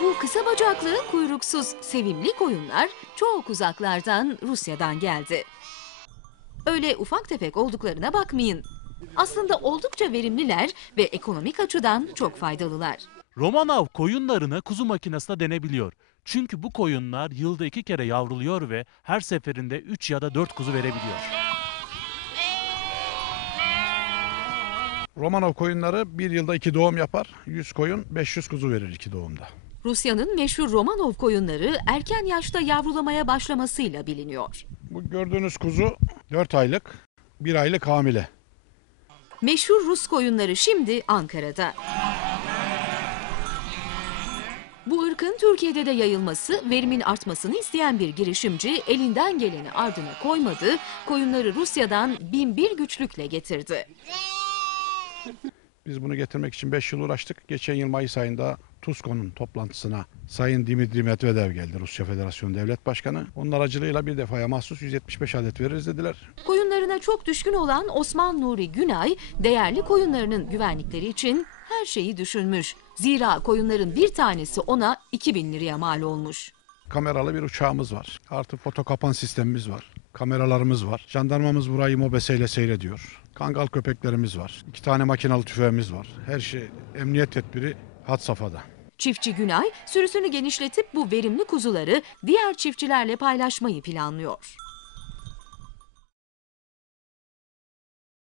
Bu kısa bacaklı, kuyruksuz, sevimli koyunlar çok uzaklardan Rusya'dan geldi. Öyle ufak tefek olduklarına bakmayın. Aslında oldukça verimliler ve ekonomik açıdan çok faydalılar. Romanov koyunlarını kuzu makinesine denebiliyor. Çünkü bu koyunlar yılda iki kere yavruluyor ve her seferinde 3 ya da 4 kuzu verebiliyor. Romanov koyunları bir yılda iki doğum yapar. 100 koyun 500 kuzu verir iki doğumda. Rusya'nın meşhur Romanov koyunları erken yaşta yavrulamaya başlamasıyla biliniyor. Bu gördüğünüz kuzu 4 aylık, 1 aylık hamile. Meşhur Rus koyunları şimdi Ankara'da. Bu ırkın Türkiye'de de yayılması, verimin artmasını isteyen bir girişimci elinden geleni ardına koymadı, koyunları Rusya'dan bin bir güçlükle getirdi. Biz bunu getirmek için 5 yıl uğraştık. Geçen yıl Mayıs ayında TUSKO'nun toplantısına Sayın Dimitri Medvedev geldi. Rusya Federasyonu Devlet Başkanı. Onun aracılığıyla bir defaya mahsus 175 adet veririz dediler. Koyunlarına çok düşkün olan Osman Nuri Günay, değerli koyunlarının güvenlikleri için her şeyi düşünmüş. Zira koyunların bir tanesi ona 2000 liraya mal olmuş. Kameralı bir uçağımız var. Artı foto kapan sistemimiz var. Kameralarımız var. Jandarmamız burayı mobeseyle seyrediyor. Kangal köpeklerimiz var. İki tane makinalı tüfeğimiz var. Her şey emniyet tedbiri had safhada. Çiftçi Günay sürüsünü genişletip bu verimli kuzuları diğer çiftçilerle paylaşmayı planlıyor.